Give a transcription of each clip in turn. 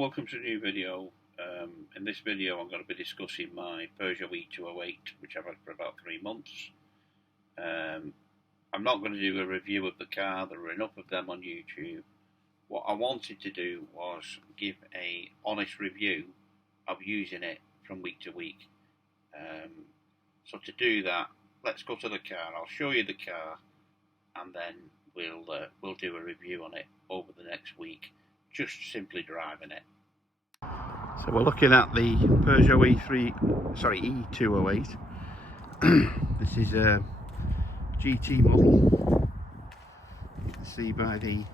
welcome to a new video. In this video I'm going to be discussing my Peugeot E208, which I've had for about 3 months. I'm not going to do a review of the car, there are enough of them on YouTube. What I wanted to do was give an honest review of using it from week to week. So to do that, let's go to the car, I'll show you the car, and then we'll do a review on it over the next week, just simply driving it. So we're looking at the Peugeot E208. This is a GT model. You can see by the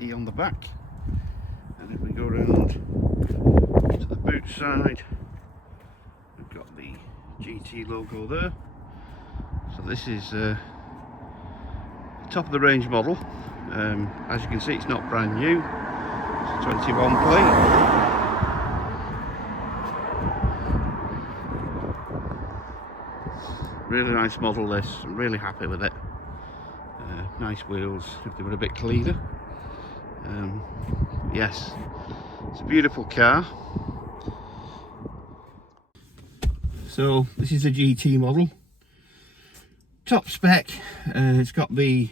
E on the back. And if we go around to the boot side, we've got the GT logo there. So this is the top of the range model. As you can see, it's not brand new. It's a 21 plate. Really nice model this, I'm really happy with it. Nice wheels, if they were a bit cleaner. Yes, it's a beautiful car. So this is a GT model. Top spec, it's got the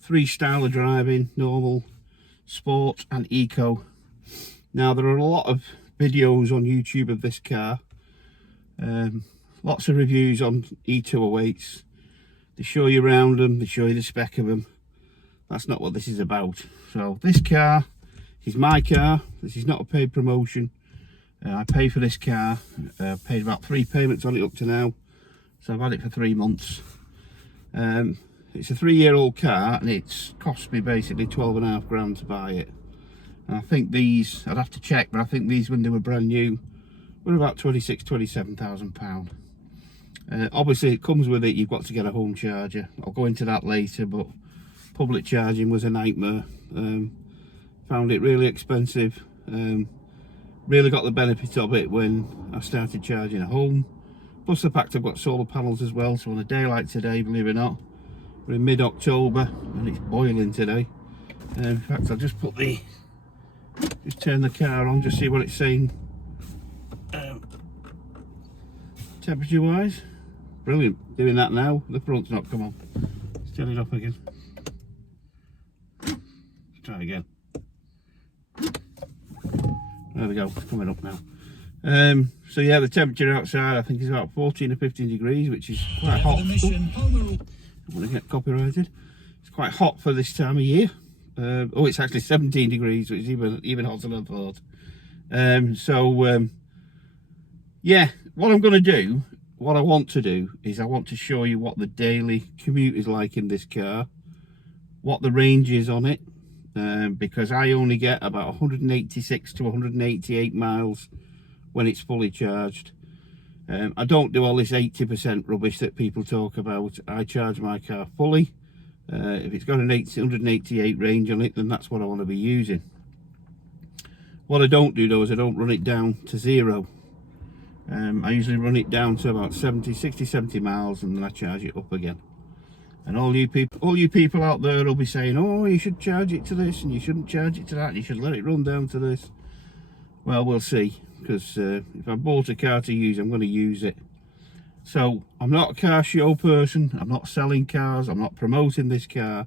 3 style of driving: normal, sport and eco. Now there are a lot of videos on YouTube of this car. Lots of reviews on E208s. They show you around them, they show you the spec of them. That's not what this is about. So this car is my car. This is not a paid promotion. I paid for this car. Paid about 3 payments on it up to now. So I've had it for 3 months. It's a 3-year-old car and it's cost me basically 12.5 grand to buy it. And I think these, I'd have to check, but I think these, when they were brand new, were about £27,000. Obviously it comes with it, you've got to get a home charger. I'll go into that later, but public charging was a nightmare. Found it really expensive. Really got the benefit of it when I started charging at home. Plus the fact I've got solar panels as well, so on a day like today, believe it or not, we're in mid-October and it's boiling today. In fact, I'll just turn the car on, just see what it's saying temperature wise. Brilliant. Doing that now. The front's not come on. Let's turn it up again. Let's try again. There we go. It's coming up now. So yeah, the temperature outside I think is about 14 or 15 degrees, which is quite hot. I don't want to get copyrighted. It's quite hot for this time of year. Oh, it's actually 17 degrees, which is even hotter than I thought. Yeah, what I'm going to do, what I want to do is I want to show you what the daily commute is like in this car, what the range is on it, because I only get about 186 to 188 miles when it's fully charged. I don't do all this 80% rubbish that people talk about. I charge my car fully. If it's got an 188 range on it, then that's what I want to be using. What I don't do though is I don't run it down to 0. I usually run it down to about 60, 70 miles and then I charge it up again. And all you people out there will be saying, oh, you should charge it to this and you shouldn't charge it to that, you should let it run down to this. Well, we'll see, because if I bought a car to use, I'm going to use it. So I'm not a car show person, I'm not selling cars, I'm not promoting this car.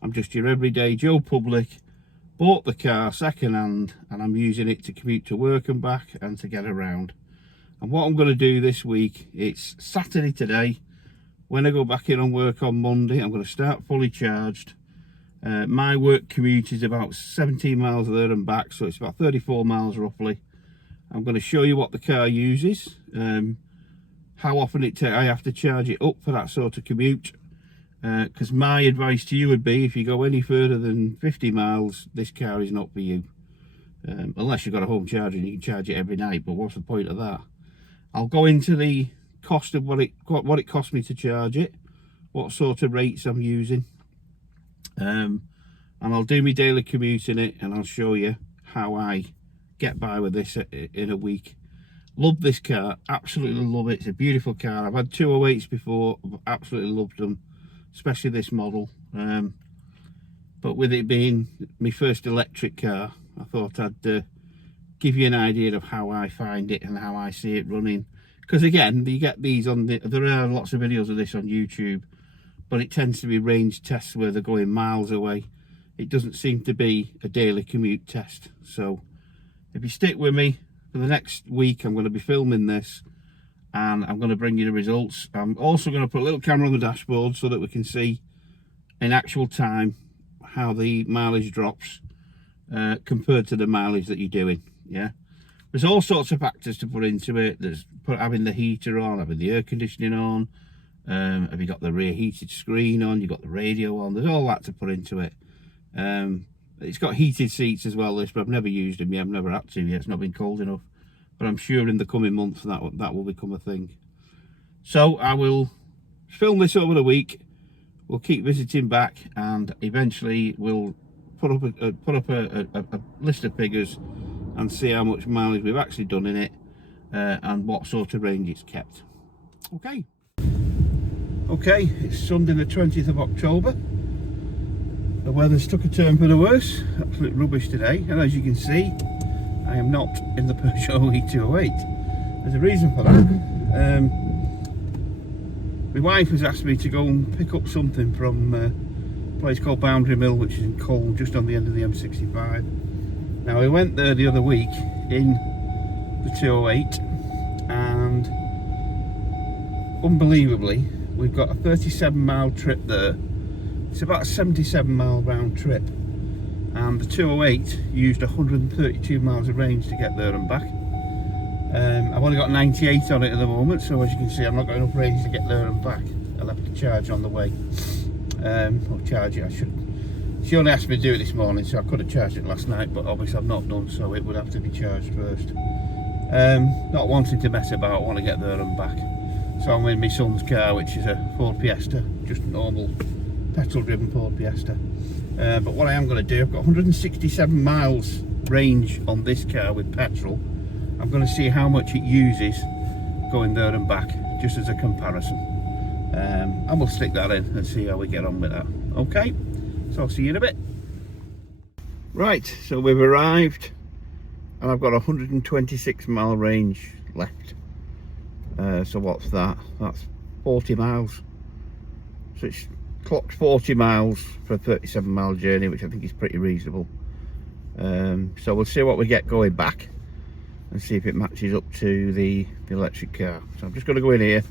I'm just your everyday Joe Public. Bought the car second hand and I'm using it to commute to work and back and to get around. And what I'm going to do this week, it's Saturday today. When I go back in on work on Monday, I'm going to start fully charged. My work commute is about 17 miles there and back, so it's about 34 miles roughly. I'm going to show you what the car uses, how often I have to charge it up for that sort of commute. Because my advice to you would be, if you go any further than 50 miles, this car is not for you. Unless you've got a home charger and you can charge it every night, but what's the point of that? I'll go into the cost of what it cost me to charge it, what sort of rates I'm using, and I'll do my daily commute in it, and I'll show you how I get by with this in a week. Love this car, absolutely love it. It's a beautiful car. I've had 208s before, I've absolutely loved them, especially this model. But with it being my first electric car, I thought I'd give you an idea of how I find it and how I see it running. Because again, you get these on there are lots of videos of this on YouTube, but it tends to be range tests where they're going miles away. It doesn't seem to be a daily commute test. So if you stick with me for the next week, I'm going to be filming this and I'm going to bring you the results. I'm also going to put a little camera on the dashboard so that we can see in actual time how the mileage drops compared to the mileage that you're doing. Yeah, there's all sorts of factors to put into it. There's having the heater on, having the air conditioning on, have you got the rear heated screen on, you've got the radio on, there's all that to put into it. It's got heated seats as well, this, but I've never used them yet. I've never had to yet. It's not been cold enough, but I'm sure in the coming months that will become a thing. So I will film this over the week. We'll keep visiting back, and eventually we'll put up a list of figures and see how much mileage we've actually done in it, and what sort of range it's kept. Okay, it's Sunday the 20th of October. The weather's took a turn for the worse. Absolute rubbish today, and as you can see, I am not in the Peugeot E208. There's a reason for that. My wife has asked me to go and pick up something from a place called Boundary Mill, which is in Cole, just on the end of the M65. Now, we went there the other week in the 208, and unbelievably, we've got a 37-mile trip there. It's about a 77-mile round trip, and the 208 used 132 miles of range to get there and back. I've only got 98 on it at the moment, so as you can see, I'm not got enough range to get there and back. I'll have to charge on the way. Or charge it, I should. She only asked me to do it this morning, so I could have charged it last night, but obviously I've not done, so it would have to be charged first. Not wanting to mess about, I want to get there and back. So I'm in my son's car, which is a Ford Fiesta, just a normal petrol-driven Ford Fiesta. But what I am going to do, I've got 167 miles range on this car with petrol. I'm going to see how much it uses going there and back, just as a comparison. And we'll stick that in and see how we get on with that. Okay, so I'll see you in a bit. Right, so we've arrived and I've got 126 mile range left. So what's that? That's 40 miles. So it's clocked 40 miles for a 37 mile journey, which I think is pretty reasonable. So we'll see what we get going back and see if it matches up to the electric car. So I'm just going to go in here,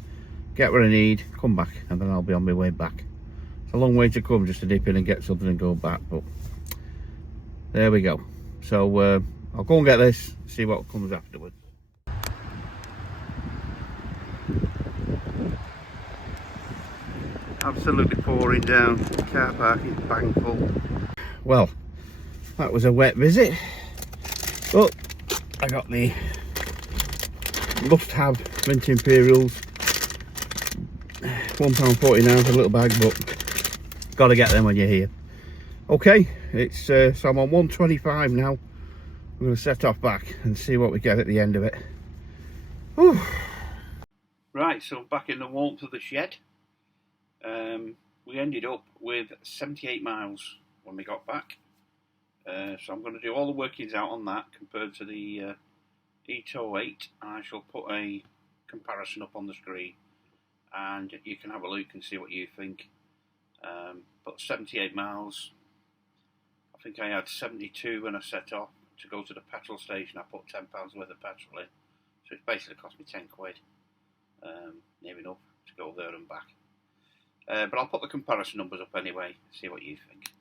get what I need, come back, and then I'll be on my way back. It's a long way to come just to dip in and get something and go back, but there we go. So I'll go and get this, see what comes afterwards. Absolutely pouring down, the car park is bang full. Well, that was a wet visit, but I got the must-have Mint Imperials, £1.49 for a little bag, but got to get them when you're here. Okay, it's so I'm on 125 now. I'm going to set off back and see what we get at the end of it. Whew. Right, so back in the warmth of the shed. We ended up with 78 miles when we got back. So I'm going to do all the workings out on that compared to the E208, and I shall put a comparison up on the screen and you can have a look and see what you think. But 78 miles, I think I had 72 when I set off. To go to the petrol station, I put £10 worth of petrol in, so it's basically cost me 10 quid, near enough to go there and back. But I'll put the comparison numbers up anyway, see what you think.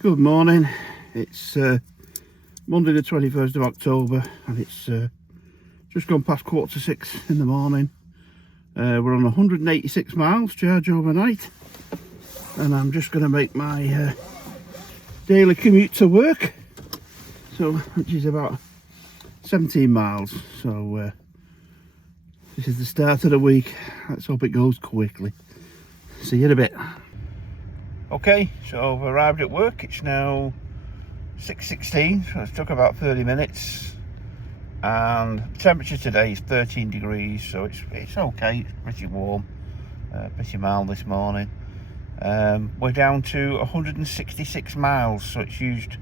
Good morning, it's Monday the 21st of October and it's Just gone past 6:15 in the morning. We're on 186 miles charge overnight, and I'm just going to make my daily commute to work, so which is about 17 miles. So this is the start of the week. Let's hope it goes quickly. See you in a bit. Okay, so I've arrived at work. It's now 6:16, so it took about 30 minutes. And the temperature today is 13 degrees, so it's okay. It's pretty warm, pretty mild this morning. We're down to 166 miles, so it's used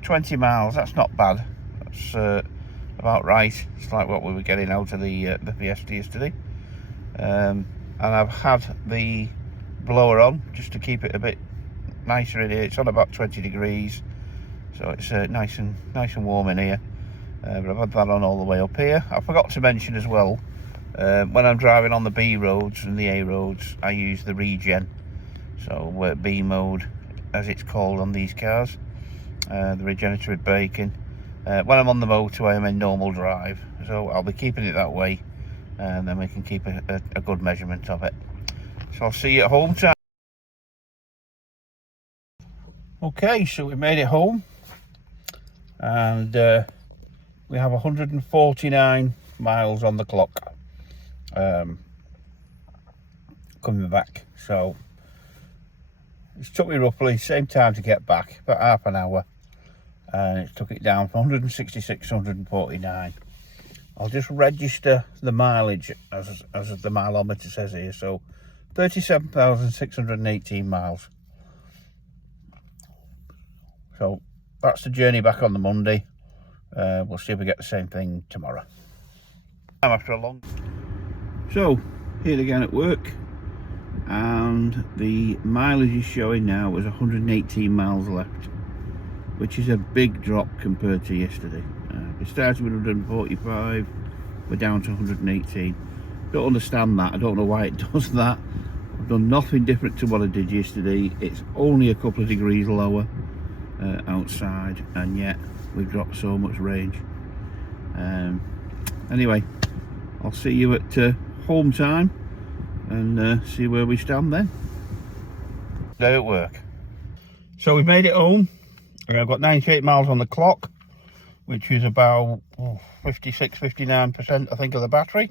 20 miles. That's not bad. That's about right. It's like what we were getting out of the Fiesta yesterday. And I've had the blower on just to keep it a bit nicer in here. It's on about 20 degrees, so it's nice and warm in here. But I've had that on all the way up here. I forgot to mention as well, when I'm driving on the B roads and the A roads, I use the regen, so B mode as it's called on these cars, the regenerative braking. When I'm on the motorway, I'm in normal drive, so I'll be keeping it that way, and then we can keep a good measurement of it. So I'll see you at home time. Okay, so we made it home, and we have 149 miles on the clock coming back. So it took me roughly same time to get back, about half an hour, and it took it down from 166 to 149. I'll just register the mileage as the mileometer says here. So 37,618 miles. So that's the journey back on the Monday. We'll see if we get the same thing tomorrow. After a long... So, here again at work, and the mileage is showing now is 118 miles left, which is a big drop compared to yesterday. We started with 145, we're down to 118. Don't understand that. I don't know why it does that. I've done nothing different to what I did yesterday. It's only a couple of degrees lower outside, and yet we've dropped so much range. Anyway, I'll see you at home time and see where we stand then. Day at work. So we made it home. I've got 98 miles on the clock, which is about 56-59% I think of the battery.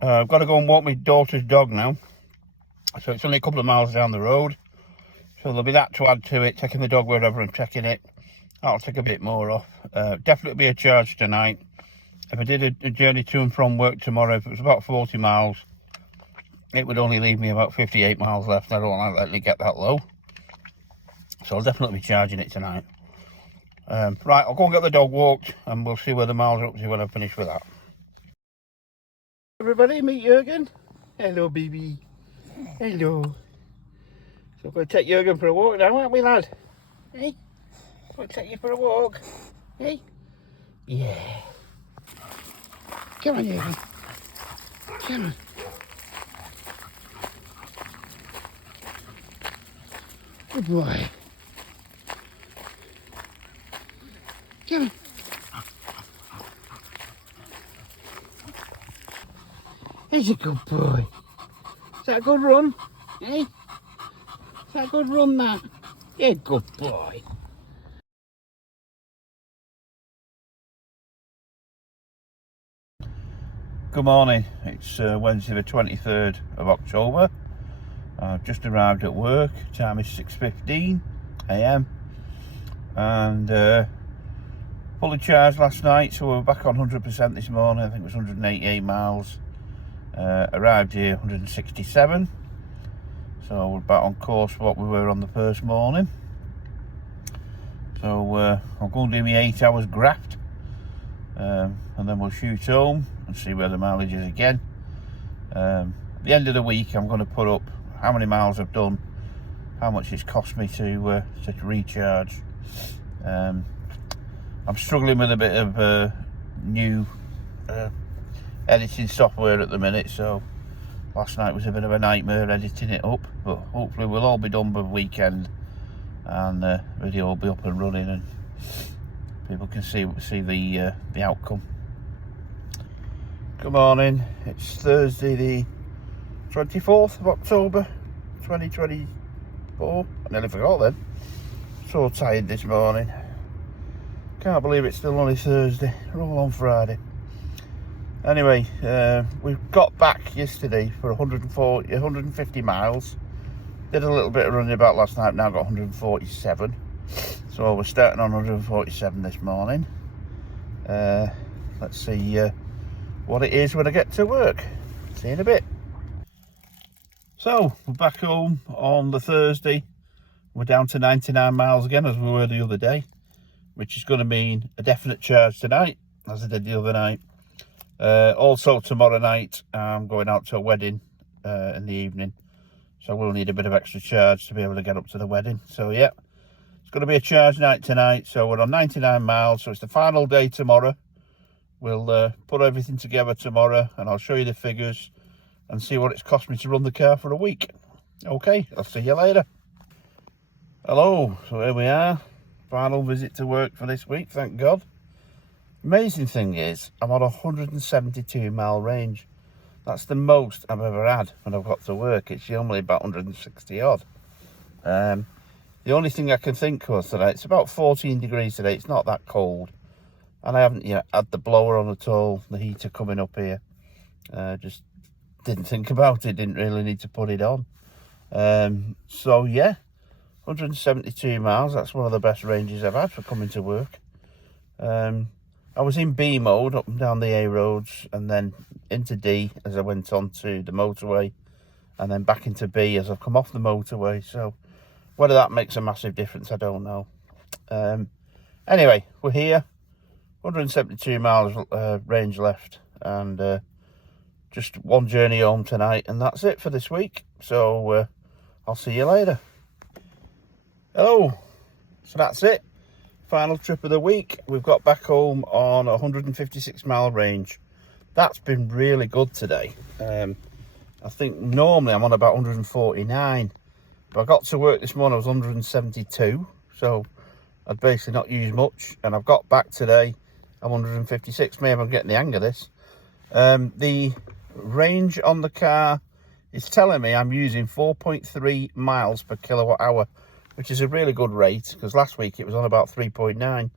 I've got to go and walk my daughter's dog now, so it's only a couple of miles down the road, so there'll be that to add to it, taking the dog wherever I'm taking it. I'll take a bit more off. Definitely be a charge tonight. If I did a journey to and from work tomorrow, if it was about 40 miles, it would only leave me about 58 miles left. I don't want to let it get that low, so I'll definitely be charging it tonight. Right, I'll go and get the dog walked, and we'll see where the miles are up to when I've finished with that. Everybody, meet Jürgen. Hello, baby. Hello. So we're going to take Jürgen for a walk now, aren't we, lad? Hey? We'll take you for a walk. Hey? Yeah. Come on, Jürgen. Come on. Good boy. Come on. He's a good boy. Is that a good run? Hey? Is that a good run, that? Yeah, good boy. Good morning. It's Wednesday the 23rd of October. I've just arrived at work. Time is 6:15 AM, and fully charged last night, so we're back on 100% this morning. I think it was 188 miles. Arrived here 167, so we're back on course for what we were on the first morning. So I'll go and do my 8 hours graft, and then we'll shoot home and see where the mileage is again. At the end of the week, I'm going to put up how many miles I've done, how much it's cost me to recharge. I'm struggling with a bit of new editing software at the minute, so last night was a bit of a nightmare editing it up, but hopefully we'll all be done by the weekend, and the video will be up and running, and people can see the outcome. Good morning, it's Thursday the 24th of October 2024. I nearly forgot then. So tired this morning. Can't believe it's still only Thursday, we're all on Friday. Anyway, we got back yesterday for 150 miles. Did a little bit of running about last night, now got 147. So we're starting on 147 this morning. Let's see what it is when I get to work. See you in a bit. So we're back home on the Thursday. We're down to 99 miles again, as we were the other day, which is going to mean a definite charge tonight, as I did the other night. Also tomorrow night I'm going out to a wedding in the evening, so we'll need a bit of extra charge to be able to get up to the wedding. So yeah, it's going to be a charge night tonight. So we're on 99 miles, so it's the final day tomorrow. We'll put everything together tomorrow and I'll show you the figures and see what it's cost me to run the car for a week. Okay, I'll see you later. Hello, so here we are. Final visit to work for this week, thank God. Amazing thing is, I'm on a 172 mile range. That's the most I've ever had when I've got to work. It's normally about 160 odd. The only thing I can think of today, it's about 14 degrees today, it's not that cold. And I haven't yet had the blower on at all, the heater coming up here. Just didn't think about it, didn't really need to put it on. So yeah, 172 miles, that's one of the best ranges I've had for coming to work. I was in B mode, up and down the A roads, and then into D as I went on to the motorway, and then back into B as I've come off the motorway. So whether that makes a massive difference, I don't know. Anyway, we're here. 172 miles range left, and just one journey home tonight, and that's it for this week. So I'll see you later. Oh, so that's it. Final trip of the week. We've got back home on a 156 mile range. That's been really good today. I think normally I'm on about 149, but I got to work this morning, I was 172, so I'd basically not used much, and I've got back today, I'm 156. Maybe I'm getting the hang of this. The range on the car is telling me I'm using 4.3 miles per kilowatt hour, which is a really good rate, because last week it was on about 3.9.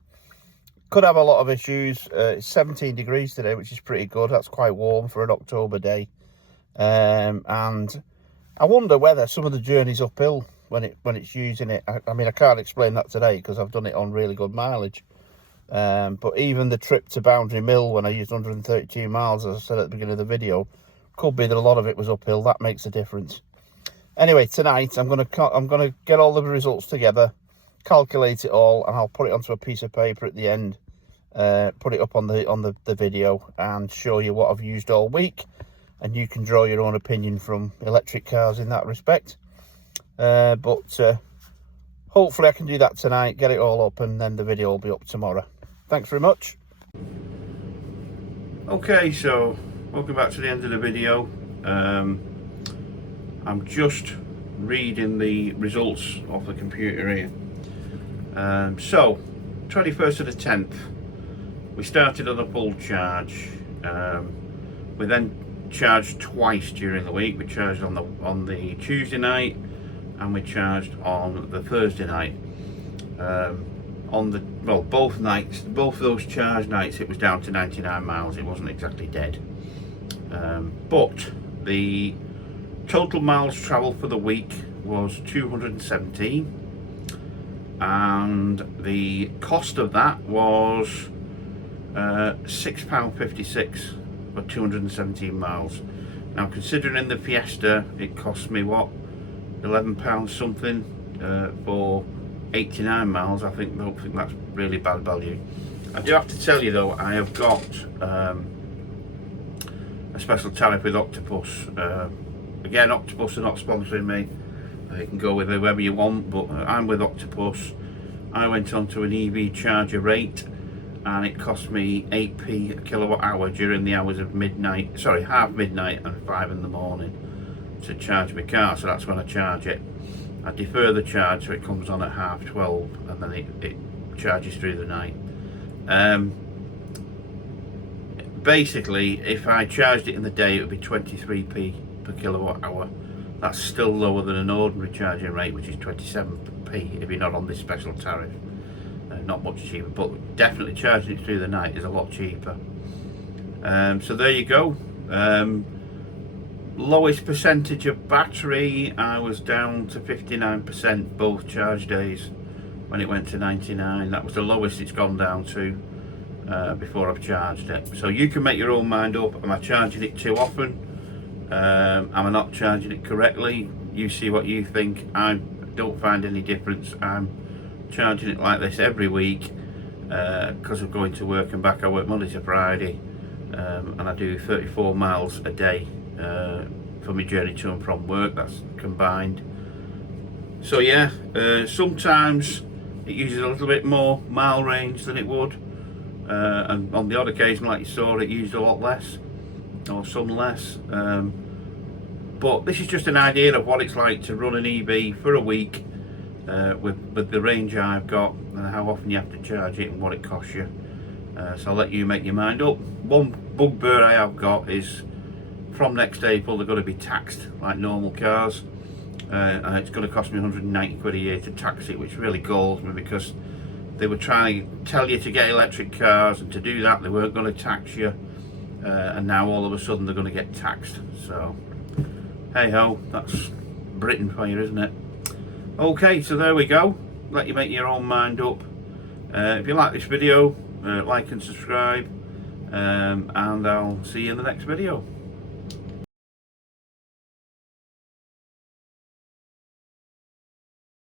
Could have a lot of issues. It's 17 degrees today, which is pretty good. That's quite warm for an October day. And I wonder whether some of the journey's uphill when it's using it. I mean, I can't explain that today because I've done it on really good mileage. But even the trip to Boundary Mill when I used 132 miles, as I said at the beginning of the video, could be that a lot of it was uphill. That makes a difference. Anyway, tonight I'm gonna get all the results together, calculate it all, and I'll put it onto a piece of paper at the end. Put it up on the video and show you what I've used all week, and you can draw your own opinion from electric cars in that respect. But hopefully I can do that tonight, get it all up, and then the video will be up tomorrow. Thanks very much. Okay, so welcome back to the end of the video. I'm just reading the results off the computer here. So 21st of the 10th, we started on a full charge. We then charged twice during the week. We charged on the Tuesday night, and we charged on the Thursday night. Both nights, both those charge nights, it was down to 99 miles. It wasn't exactly dead. But the total miles travelled for the week was 217, and the cost of that was £6.56 for 217 miles. Now, considering in the Fiesta it cost me what, £11 something for 89 miles, I don't think that's really bad value. I do have to tell you though, I have got a special tariff with Octopus. Again, Octopus are not sponsoring me. You can go with whoever you want, but I'm with Octopus. I went on to an EV charger rate, and it cost me 8p a kilowatt hour during the hours of half midnight and 5 in the morning to charge my car. So that's when I charge it. I defer the charge so it comes on at 12:30, and then it charges through the night. basically, if I charged it in the day, it would be 23p per kilowatt hour. That's still lower than an ordinary charging rate, which is 27p if you're not on this special tariff. Not much cheaper, but definitely charging it through the night is a lot cheaper. So there you go. Lowest percentage of battery, I was down to 59% both charge days when it went to 99. That was the lowest it's gone down to before I've charged it. So you can make your own mind up. Am I charging it too often? Am I not charging it correctly? You see what you think. I don't find any difference. I'm charging it like this every week because of going to work and back. I work Monday to Friday, and I do 34 miles a day for my journey to and from work. That's combined. So yeah, sometimes it uses a little bit more mile range than it would, and on the odd occasion, like you saw, it used a lot less or some less. But this is just an idea of what it's like to run an EV for a week with the range I've got and how often you have to charge it and what it costs you. So I'll let you make your mind up. One bugbear I have got is from next April they're going to be taxed like normal cars, and it's going to cost me 190 quid a year to tax it, which really galls me because they were trying to tell you to get electric cars, and to do that they weren't going to tax you, and now all of a sudden they're going to get taxed. So hey ho, that's Britain for you, isn't it? Okay, so there we go. Let you make your own mind up. If you like this video, like and subscribe, and I'll see you in the next video.